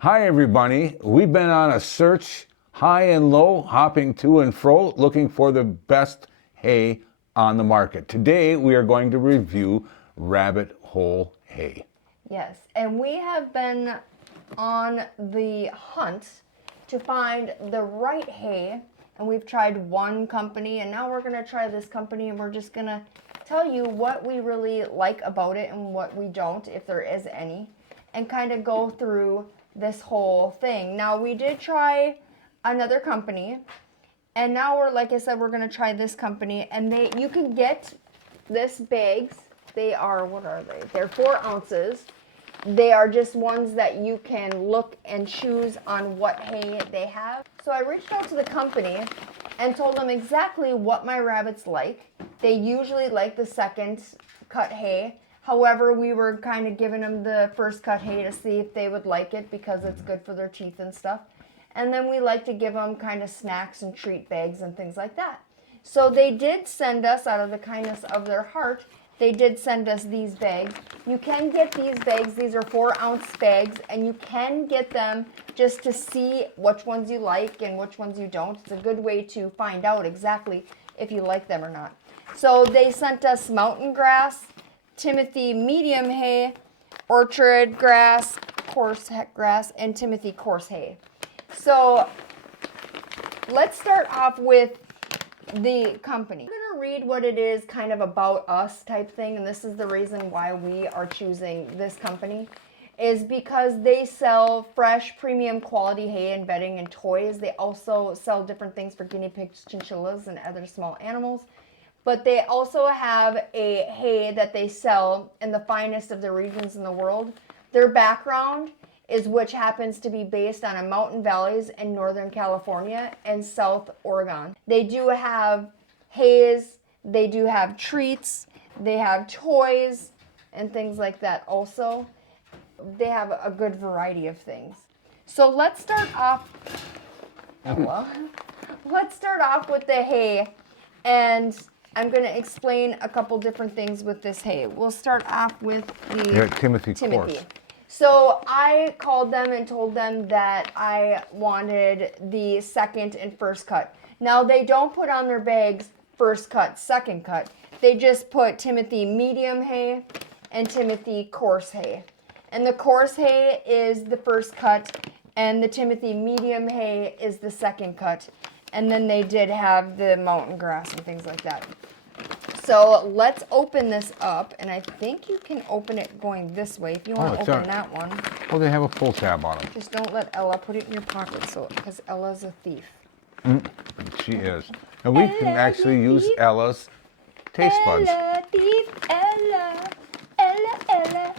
Hi everybody, we've been on a search high and low, hopping to and fro, looking for the best hay on the market. Today we are going to review rabbit hole hay. Yes, and we have been on the hunt to find the right hay, and we've tried one company, and now we're going to try this company, and we're just going to tell you what we really like about it and what we don't, if there is any, and kind of go through this whole thing. Now, we did try another company, and now we're, like I said, we're going to try this company, and you can get this bags. They are, what are they? They're 4 ounces. They are just ones that you can look and choose on what hay they have. So I reached out to the company and told them exactly what my rabbits like. They usually like the second cut hay. However, we were kind of giving them the first cut hay to see if they would like it because it's good for their teeth and stuff. And then we like to give them kind of snacks and treat bags and things like that. So they did send us, out of the kindness of their heart, they did send us these bags. You can get these bags. These are 4-ounce bags, and you can get them just to see which ones you like and which ones you don't. It's a good way to find out exactly if you like them or not. So they sent us mountain grass, Timothy medium hay, orchard grass, coarse grass, and Timothy coarse hay. So let's start off with the company. I'm going to read what it is, kind of about us type thing, and this is the reason why we are choosing this company, is because they sell fresh premium quality hay and bedding and toys. They also sell different things for guinea pigs, chinchillas, and other small animals. But they also have a hay that they sell in the finest of the regions in the world. Their background is which happens to be based on mountain valleys in Northern California and South Oregon. They do have hays, they do have treats, they have toys and things like that also. They have a good variety of things. So let's start off, let's start off with the hay, and I'm going to explain a couple different things with this hay. We'll start off with the Timothy coarse. So I called them and told them that I wanted the second and first cut. Now they don't put on their bags first cut, second cut. They just put Timothy medium hay and Timothy coarse hay. And the coarse hay is the first cut and the Timothy medium hay is the second cut. And then they did have the mountain grass and things like that. So let's open this up, and I think you can open it going this way if you want to open that one. Oh, they have a pull tab on them. Just don't let Ella put it in your pocket, because Ella's a thief. She is. And we can actually use Ella's taste buds. Ella, thief, Ella, Ella, Ella.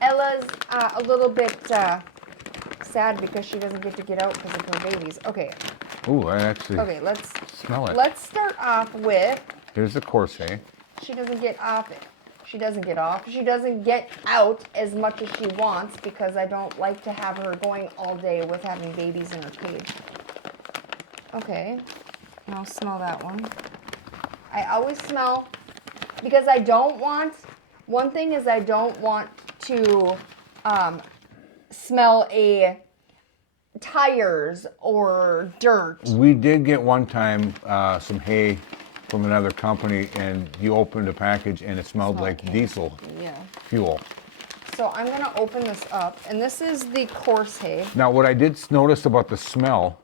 Ella's a little bit sad because she doesn't get to get out because of her babies. Okay. Ooh, I actually let's smell it. Let's start off with... Here's the coarse hay. She doesn't get off it. She doesn't get off. She doesn't get out as much as she wants because I don't like to have her going all day with having babies in her cage. Okay. Now smell that one. I always smell, because I don't want, one thing is I don't want to smell tires or dirt. We did get one time some hay from another company, and you opened a package and it smelled like diesel fuel. So I'm going to open this up, and this is the coarse hay. Now, what I did notice about the smell,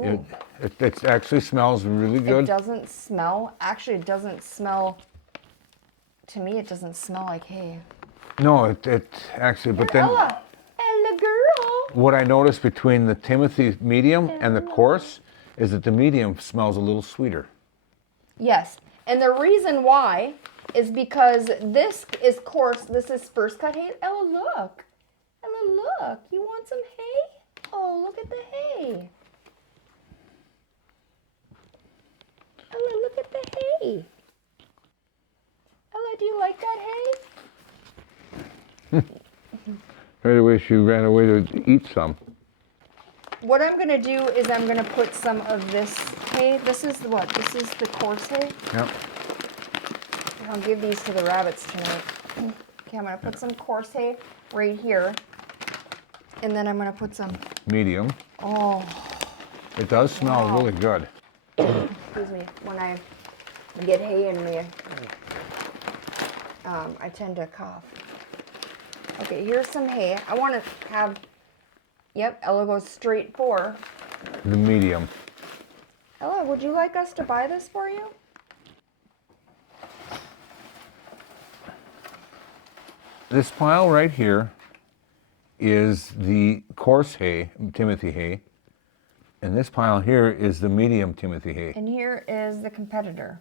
it actually smells really good. It doesn't smell, actually it doesn't smell, to me it doesn't smell like hay. No, it actually, but then... Ella girl! What I noticed between the Timothy medium and the coarse is that the medium smells a little sweeter. Yes, and the reason why is because this is coarse, this is first cut hay. Ella, look. Ella, look. You want some hay? Oh, look at the hay. Ella, look at the hay. Ella, do you like that hay? Right away, she ran away to eat some. What I'm going to do is I'm going to put some of this hay. This is what? This is the coarse hay? Yep. I'll give these to the rabbits tonight. Okay, I'm going to put some coarse hay right here. And then I'm going to put some, medium. oh, It does smell Wow. really good. excuse me, when I get hay in me, I tend to cough. Okay, here's some hay. I want to have, yep, Ella goes straight for. The medium. Ella, would you like us to buy this for you? This pile right here is the coarse hay, Timothy hay. And this pile here is the medium Timothy hay. And here is the competitor.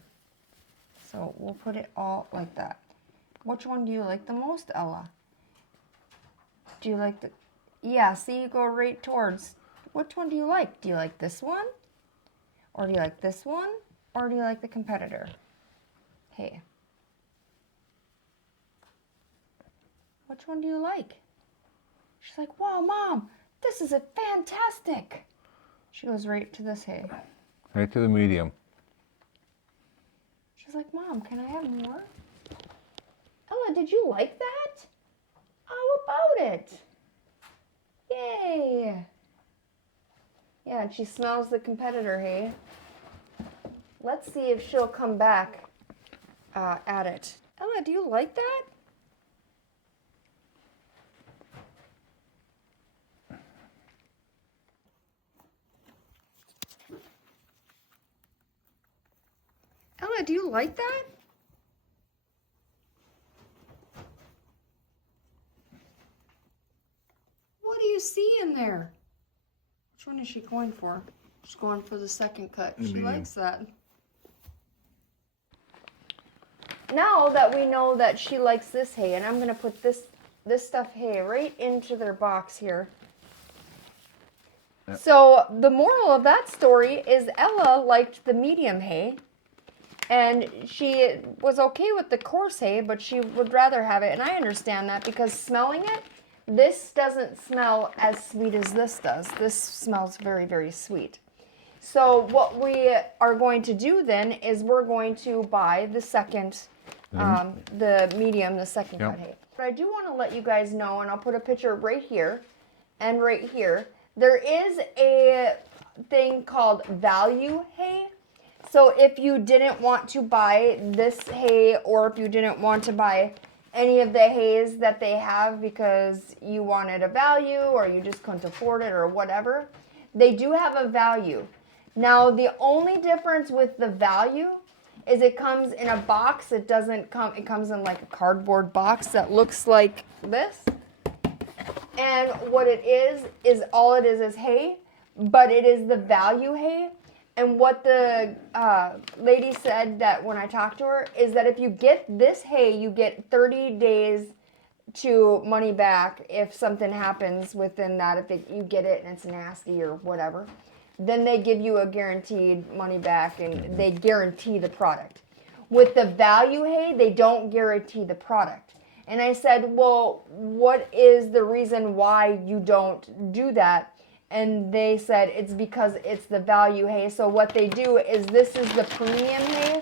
So we'll put it all like that. Which one do you like the most, Ella? Do you like the... Yeah, see, you go right towards... Which one do you like? Do you like this one? Or do you like this one? Or do you like the competitor? Hey. Which one do you like? She's like, wow, Mom, this is a fantastic. She goes right to this hay. Right to the medium. She's like, Mom, can I have more? Ella, did you like that? How about it? Yay. Yeah, and she smells the competitor hay. Let's see if she'll come back at it. Ella, do you like that? Ella, do you like that? What do you see in there? Which one is she going for? She's going for the second cut. She Medium. likes that. Now that we know that she likes this hay, and I'm going to put this stuff hay right into their box here. Yep. So the moral of that story is Ella liked the medium hay, and she was okay with the coarse hay, but she would rather have it. And I understand that because smelling it, this doesn't smell as sweet as this does. This smells very, very sweet. So what we are going to do then is we're going to buy the second, the medium, the second Yep. cut hay. But I do want to let you guys know, and I'll put a picture right here and right here. There is a thing called value hay. So if you didn't want to buy this hay, or if you didn't want to buy any of the hays that they have because you wanted a value or you just couldn't afford it or whatever, they do have a value. Now, the only difference with the value is it comes in a box. It doesn't come, it comes in like a cardboard box that looks like this. And what it is all it is hay, but it is the value hay. And what the lady said that when I talked to her is that if you get this hay, you get 30 days to money back if something happens within that. If you get it and it's nasty or whatever, then they give you a guaranteed money back and they guarantee the product. With the value hay, they don't guarantee the product. And I said, well, what is the reason why you don't do that? And they said it's because it's the value hay. So what they do is this is the premium hay.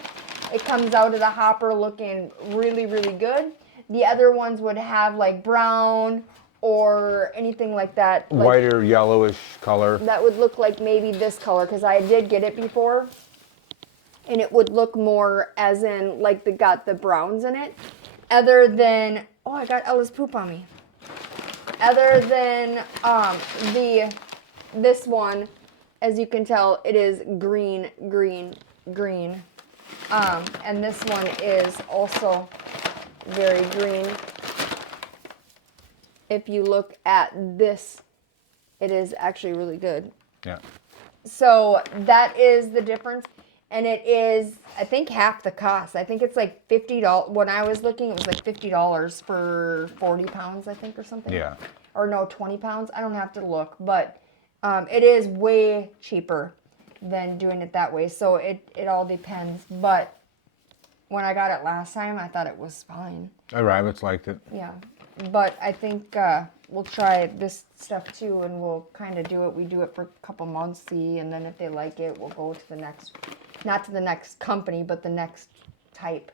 It comes out of the hopper looking really, really good. The other ones would have like brown or anything like that. Like, Whiter, yellowish color. that would look like maybe this color, because I did get it before. And it would look more as in like got the browns in it. Other than, oh, I got Ella's poop on me. Other than this one, as you can tell, it is green, green, green. And this one is also very green. If you look at this, it is actually really good. Yeah. So that is the difference. And it is, I think, half the cost. I think it's like $50. When I was looking, it was like $50 for 40 pounds, I think, or something. Yeah. Or no, 20 pounds. I don't have to look. But it is way cheaper than doing it that way. So it all depends. But when I got it last time, I thought it was fine. The rabbits liked it. Yeah. But I think we'll try this stuff too, and we'll kind of do it. We do it for a couple months, see, and then if they like it, we'll go to the next, not to the next company, but the next type.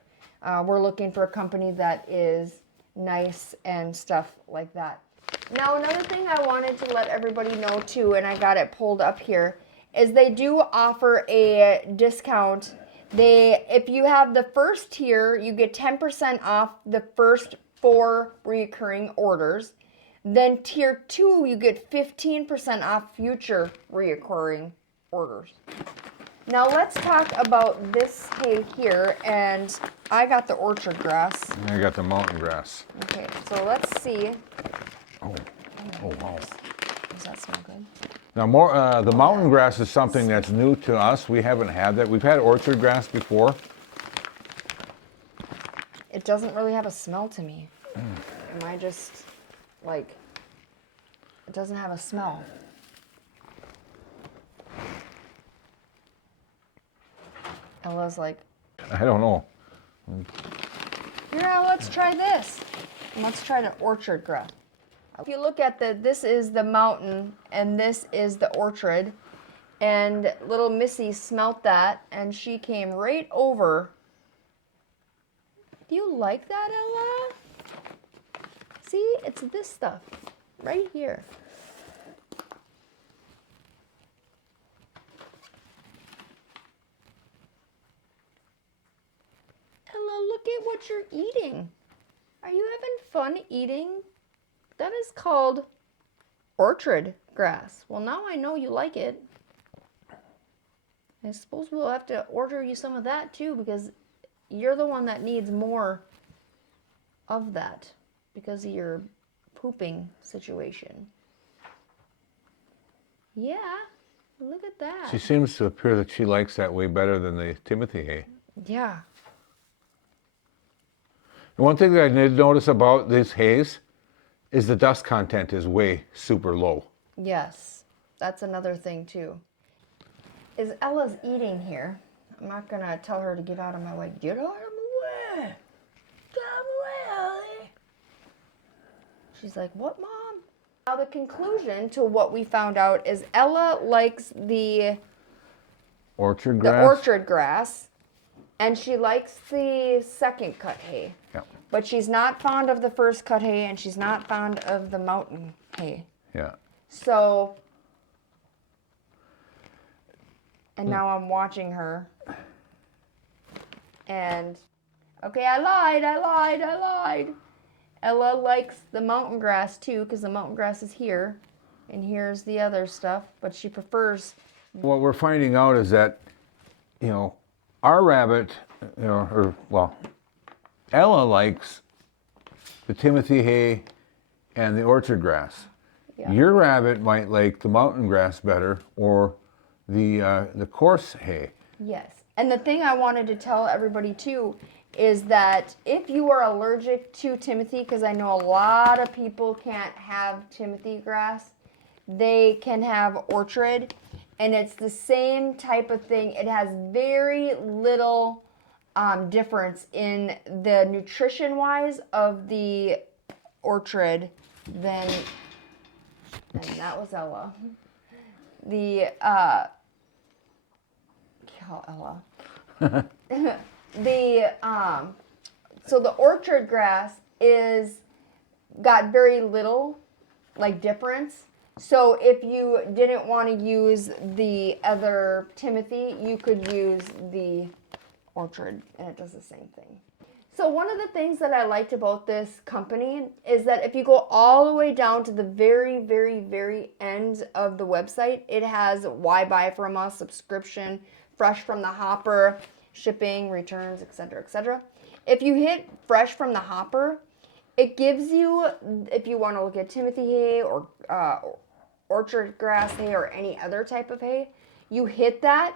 We're looking for a company that is nice and stuff like that. Now, another thing I wanted to let everybody know too, and I got it pulled up here, is they do offer a discount. If you have the first tier, you get 10% off the first 4 recurring orders. Then tier 2, you get 15% off future recurring orders. Now let's talk about this hay here, and I got the orchard grass. And I got the mountain grass. Okay, so let's see. Oh wow. Does that smell good? Now the mountain grass is something that's new to us. We haven't had that. We've had orchard grass before. It doesn't really have a smell to me. Am I just like, it doesn't have a smell. Ella's like, I don't know. here, let's try this. Let's try the orchard grass. If you look at this is the mountain and this is the orchard, and little Missy smelt that and she came right over. Do you like that, Ella? See, it's this stuff right here. Ella, look at what you're eating. Are you having fun eating? That is called orchard grass. Well, now I know you like it. I suppose we'll have to order you some of that too, because you're the one that needs more of that because of your pooping situation. Yeah, look at that. She seems to appear that she likes that way better than the Timothy hay. Yeah. And one thing that I did notice about these hays is the dust content is way super low. Yes, that's another thing too. Is Ella's eating here? I'm not gonna tell her to get out of my way. Get out of my way! Get out of my way, Ellie! She's like, what, Mom? Now the conclusion to what we found out is Ella likes the Orchard grass? orchard grass, and she likes the second cut hay. Yeah. But she's not fond of the first cut hay, and she's not fond of the mountain hay. Yeah. So, and now I'm watching her. And, okay, I lied. Ella likes the mountain grass too, because the mountain grass is here. And here's the other stuff, but she prefers. What we're finding out is that, our rabbit, Ella likes the Timothy hay and the orchard grass. Yeah. Your rabbit might like the mountain grass better, or the coarse hay. Yes. And the thing I wanted to tell everybody too is that if you are allergic to Timothy, because I know a lot of people can't have Timothy grass, they can have orchard, and it's the same type of thing. It has very little difference in the nutrition wise of the orchard than, and that was Ella. Ella. So the orchard grass got very little difference. So if you didn't want to use the other Timothy, you could use the orchard, and it does the same thing. So one of the things that I liked about this company is that if you go all the way down to the very, very, very end of the website, it has why buy from us, subscription, fresh from the hopper, shipping, returns, etc., etc. If you hit fresh from the hopper, it gives you, if you want to look at Timothy hay or orchard grass hay or any other type of hay, you hit that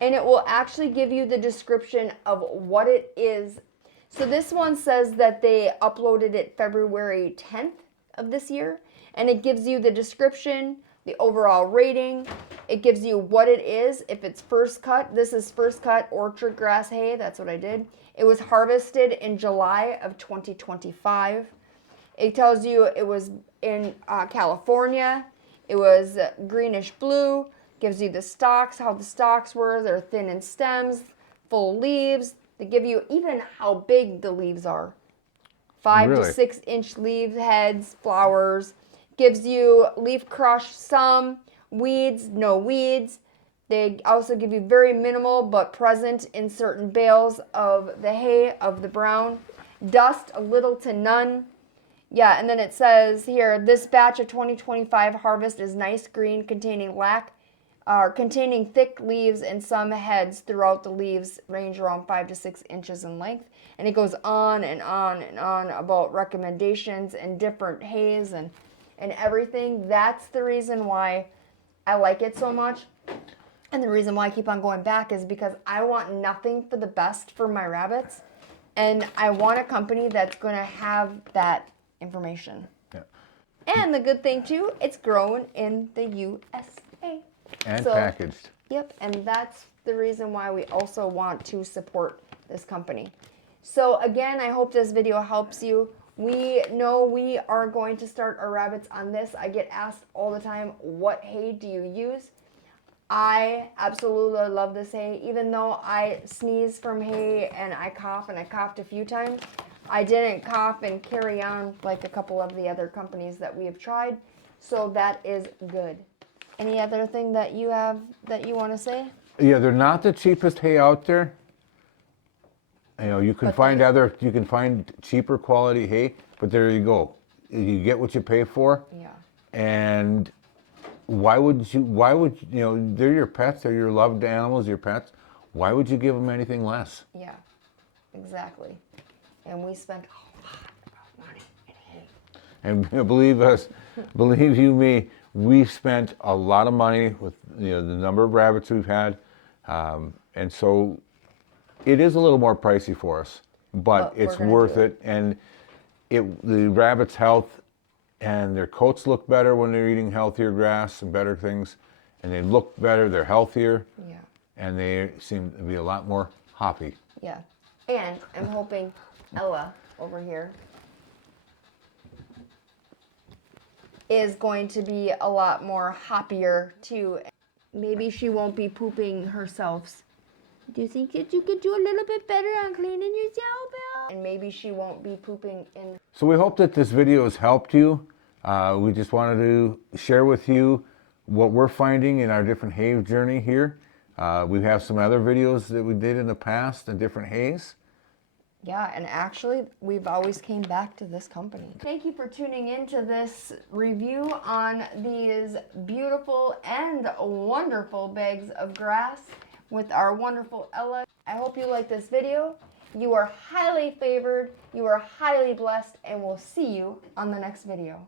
and it will actually give you the description of what it is. So this one says that they uploaded it February 10th of this year, and it gives you the description, the overall rating. It gives you what it is. If it's first cut, this is first cut orchard grass hay. That's what I did. It was harvested in July of 2025. It tells you it was in California. It was greenish blue. Gives you the stalks, how the stalks were. They're thin in stems, full leaves. They give you even how big the leaves are. 5 to 6 inch leaf heads, flowers. gives you leaf crush, some weeds, no weeds. They also give you very minimal but present in certain bales of the hay, of the brown. Dust, a little to none. Yeah, and then it says here, this batch of 2025 harvest is nice green, containing thick leaves and some heads throughout the leaves range around 5 to 6 inches in length. And it goes on and on and on about recommendations and different hays and everything. That's the reason why I like it so much. And the reason why I keep on going back is because I want nothing for the best for my rabbits. And I want a company that's going to have that information. Yeah. And the good thing too, it's grown in the USA. And packaged. Yep, and that's the reason why we also want to support this company. So again, I hope this video helps you. We know we are going to start our rabbits on this. I get asked all the time, what hay do you use? I absolutely love this hay. Even though I sneeze from hay and I coughed a few times, I didn't cough and carry on like a couple of the other companies that we have tried. So that is good. Any other thing that you have that you want to say? Yeah, they're not the cheapest hay out there. You know, you can find cheaper quality hay, but there you go. You get what you pay for. Yeah. And why would you know, they're your pets, they're your loved animals, your pets. Why would you give them anything less? Yeah, exactly. And we spent a lot of money in hay. And believe you me, we've spent a lot of money with the number of rabbits we've had, and so it is a little more pricey for us, but it's worth it. And the rabbits' health and their coats look better when they're eating healthier grass and better things, and they look better. They're healthier, Yeah. and they seem to be a lot more hoppy. Yeah, and I'm hoping Ella over here is going to be a lot more hoppier too. Maybe she won't be pooping herself. Do you think that you could do a little bit better on cleaning yourself, Belle? And maybe she won't be pooping in. So we hope that this video has helped you. We just wanted to share with you what we're finding in our different hay journey here. We have some other videos that we did in the past in different hays. Yeah, and actually, we've always came back to this company. Thank you for tuning in to this review on these beautiful and wonderful bags of grass with our wonderful Ella. I hope you like this video. You are highly favored, you are highly blessed, and we'll see you on the next video.